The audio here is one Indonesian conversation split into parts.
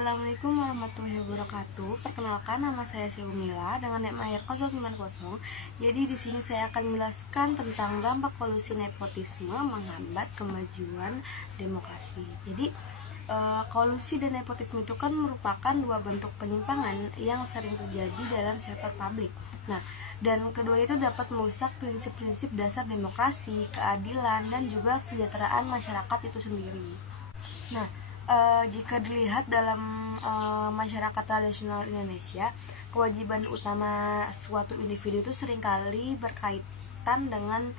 Assalamualaikum warahmatullahi wabarakatuh. Perkenalkan, nama saya Syumila dengan NIM AHIR 090. Jadi di sini saya akan menjelaskan tentang dampak kolusi nepotisme menghambat kemajuan demokrasi. Jadi kolusi dan nepotisme itu kan merupakan dua bentuk penyimpangan yang sering terjadi dalam sektor publik. Nah, dan kedua itu dapat merusak prinsip-prinsip dasar demokrasi, keadilan, dan juga kesejahteraan masyarakat itu sendiri. Nah, jika dilihat dalam masyarakat tradisional Indonesia, kewajiban utama suatu individu itu seringkali berkaitan dengan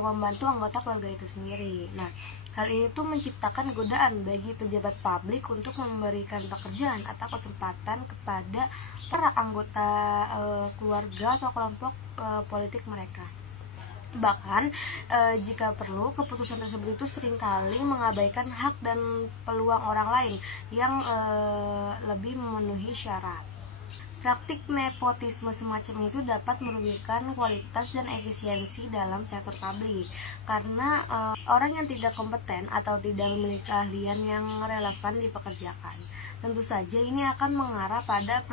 membantu anggota keluarga itu sendiri. Nah, hal ini tuh menciptakan godaan bagi pejabat publik untuk memberikan pekerjaan atau kesempatan kepada para anggota keluarga atau kelompok politik mereka. Bahkan jika perlu, keputusan tersebut itu seringkali mengabaikan hak dan peluang orang lain yang lebih memenuhi syarat. Praktik nepotisme semacam itu dapat merugikan kualitas dan efisiensi dalam sektor publik karena orang yang tidak kompeten atau tidak memiliki keahlian yang relevan dipekerjakan. Tentu saja ini akan mengarah pada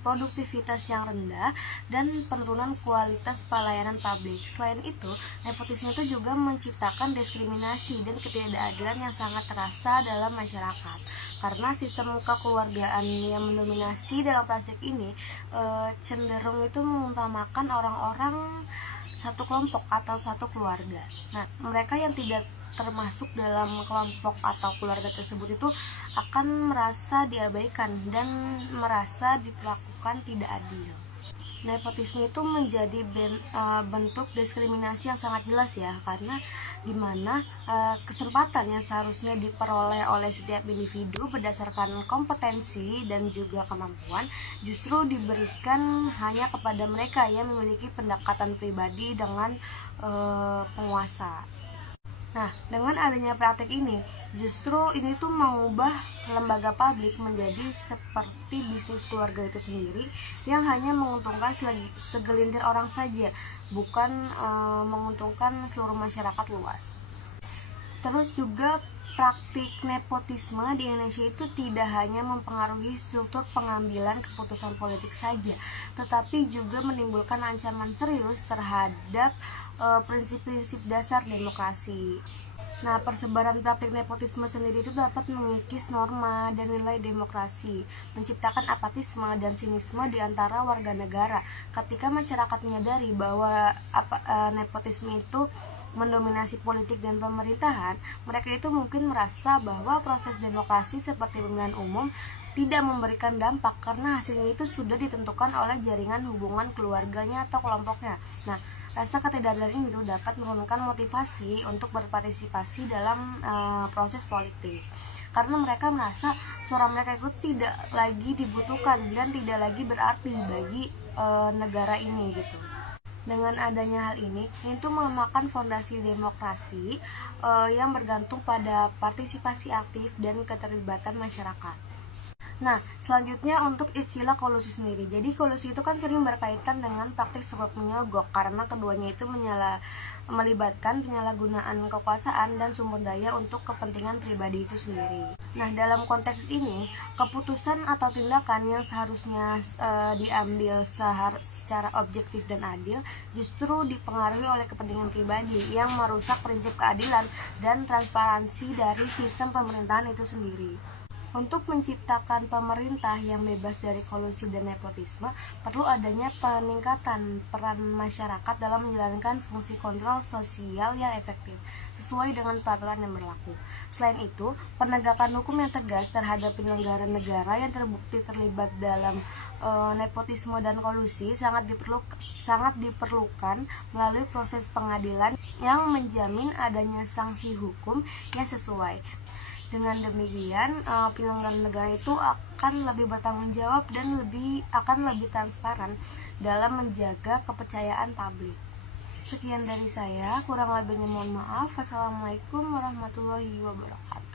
produktivitas yang rendah dan penurunan kualitas pelayanan publik. Selain itu, nepotisme itu juga menciptakan diskriminasi dan ketidakadilan yang sangat terasa dalam masyarakat. Karena sistem kekeluargaan yang mendominasi dalam praktik ini cenderung itu mengutamakan orang-orang satu kelompok atau satu keluarga. Nah, mereka yang tidak termasuk dalam kelompok atau keluarga tersebut itu akan merasa diabaikan dan merasa diperlakukan tidak adil. Nepotisme itu menjadi bentuk diskriminasi yang sangat jelas ya, karena dimana kesempatan yang seharusnya diperoleh oleh setiap individu berdasarkan kompetensi dan juga kemampuan justru diberikan hanya kepada mereka yang memiliki pendekatan pribadi dengan penguasa. Nah, dengan adanya praktik ini, justru ini tuh mengubah lembaga publik menjadi seperti bisnis keluarga itu sendiri yang hanya menguntungkan segelintir orang saja, bukan menguntungkan seluruh masyarakat luas. Terus juga praktik nepotisme di Indonesia itu tidak hanya mempengaruhi struktur pengambilan keputusan politik saja, tetapi juga menimbulkan ancaman serius terhadap prinsip-prinsip dasar demokrasi. Nah, persebaran praktik nepotisme sendiri itu dapat mengikis norma dan nilai demokrasi, menciptakan apatisme dan sinisme di antara warga negara. Ketika masyarakat menyadari bahwa nepotisme itu mendominasi politik dan pemerintahan, mereka itu mungkin merasa bahwa proses demokrasi seperti pemilihan umum tidak memberikan dampak karena hasilnya itu sudah ditentukan oleh jaringan hubungan keluarganya atau kelompoknya. Nah, rasa ketidakadilan ini tuh dapat menurunkan motivasi untuk berpartisipasi dalam proses politik karena mereka merasa suara mereka itu tidak lagi dibutuhkan dan tidak lagi berarti bagi negara ini gitu. Dengan adanya hal ini itu melemahkan fondasi demokrasi yang bergantung pada partisipasi aktif dan keterlibatan masyarakat. Nah, selanjutnya untuk istilah kolusi sendiri. Jadi kolusi itu kan sering berkaitan dengan praktik suap menyogok karena keduanya itu melibatkan penyalahgunaan kekuasaan dan sumber daya untuk kepentingan pribadi itu sendiri. Nah, dalam konteks ini, keputusan atau tindakan yang seharusnya diambil secara objektif dan adil justru dipengaruhi oleh kepentingan pribadi yang merusak prinsip keadilan dan transparansi dari sistem pemerintahan itu sendiri. Untuk menciptakan pemerintah yang bebas dari kolusi dan nepotisme, perlu adanya peningkatan peran masyarakat dalam menjalankan fungsi kontrol sosial yang efektif, sesuai dengan peraturan yang berlaku. Selain itu, penegakan hukum yang tegas terhadap penyelenggara negara yang terbukti terlibat dalam nepotisme dan kolusi sangat diperlukan melalui proses pengadilan yang menjamin adanya sanksi hukum yang sesuai. Dengan demikian, penyelenggara negara itu akan lebih bertanggung jawab dan akan lebih transparan dalam menjaga kepercayaan publik. Sekian dari saya, kurang lebihnya mohon maaf. Wassalamualaikum warahmatullahi wabarakatuh.